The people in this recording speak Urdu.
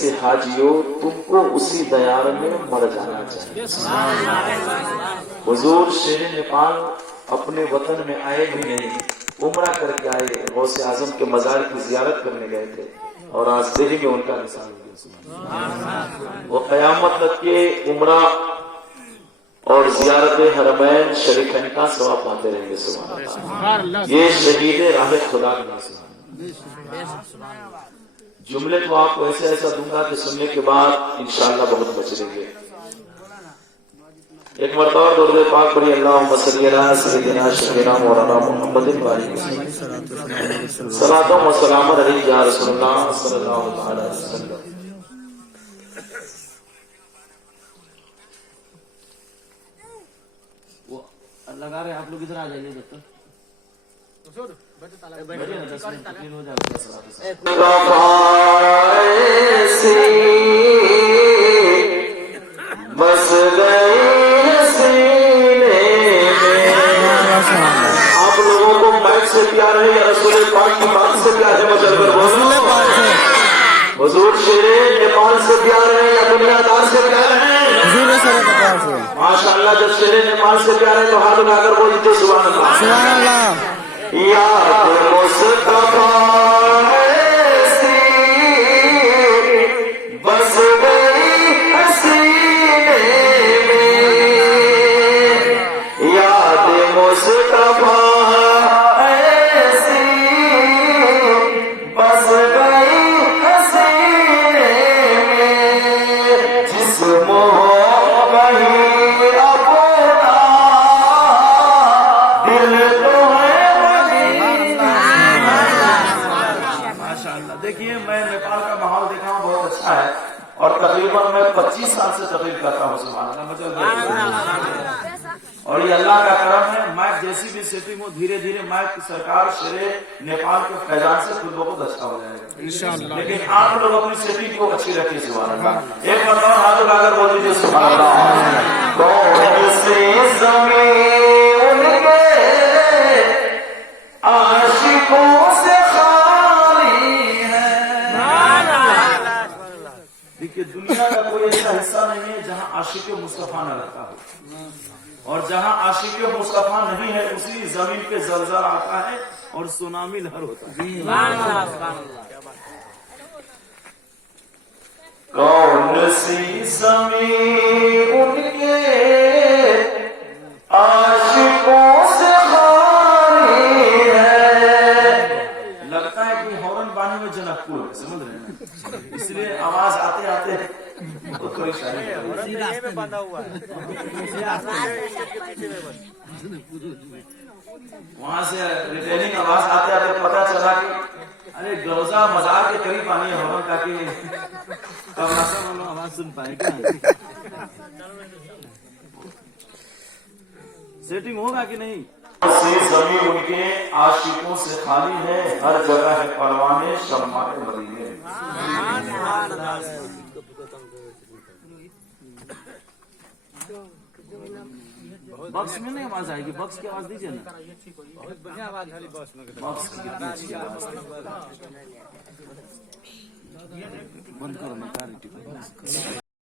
ایسے حاجیوں تم کو اسی دیار میں مر جانا چاہیے۔ حضور شیر نیپال اپنے وطن میں آئے بھی نہیں، عمرہ کر کے آئے، غوث اعظم کے مزار کی زیارت کرنے گئے تھے اور آج دہلی میں ان کا نشان ہو۔ وہ قیامت تک کے عمرہ اور زیارت حرمین شریفین کا ثواب پاتے رہیں گے۔ سبحان اللہ، یہ شہید راہ خدا کی جملے تو آپ کو ایسا ایسا دوں گا کہ سننے کے بعد انشاءاللہ بہت بچ لیں گے۔ ایک مرتبہ درود پاک پڑھی، اللہم صلی علی سیدنا شفیعنا مولانا محمد صلاۃ و سلام علیک یا رسول اللہ صلی اللہ علیہ وسلم۔ وہ لگا رہے آپ لوگ ادھر آ جائیے جب تک بس آپ لوگوں کو مائک سے پیار ہے یا رسول پاک کی بات سے پیار ہے؟ مچل کر بولو۔ حضور شیر نیپال سے پیار ہے یا دنیا دار سے پیار ہے؟ ماشاء اللہ، جب شیر نیپال سے پیار ہے تو ہاتھ اٹھا کر بولتے سبحان اللہ، سبحان اللہ۔ یاد مصطفیٰ ایسی بس گئی حسینے میں، یاد مصطفیٰ ایسی بس گئی حسینے میں، جسم ہو کہیں اپنا دل تو دیکھیے۔ میں نیپال کا ماحول دیکھا ہوں، بہت اچھا ہے، اور تقریباً میں 25 سال سے تقریر کرتا ہوں، سبحان اللہ۔ اور یہ اللہ کا کرم ہے، مائک جیسی بھی سیٹنگ ہو، دھیرے دھیرے مائک کی سرکار شیر نیپال کے فیضان سے خود بخود اچھا ہو جائے گا، لیکن آپ لوگ اپنی سیٹنگ کو اچھی رکھیے، سبحان اللہ۔ ایک مرتبہ ہاتھ اٹھا کر بول دیجیے سبحان اللہ۔ کون سی زمین میں عاشقوں سے دیکھیے، دنیا کا کوئی ایسا حصہ نہیں ہے جہاں عاشق مصطفیٰ نہ رہتا ہو، اور جہاں عاشق مصطفیٰ نہیں ہے اسی زمین پہ زلزلہ آتا ہے اور سونامی لہر ہوتا ہے۔ کون سی زمین ان کے عاشقوں سے خالی ہے؟ لگتا ہے کہ ہورن بانی میں جنک پور ہے، سمجھ رہے ہیں؟ اس لیے آواز آتے آتے وہاں سے ریٹرننگ آواز آتے آتے پتا چلا کہ ارے گوزہ مزار کے قریب آنی ہے ہورن، تاکہ آواز سن پائے گا۔ سیٹنگ ہوگا کہ نہیں؟ زمین ان کے عاشقوں سے خالی ہے، ہر جگہ ہے پروانے شمع مدینے۔ بکس میں نہیں آواز آئے گی، بکس کی آواز دیجیے نا، بکس کی کتنی اچھی آواز بند کرو نا۔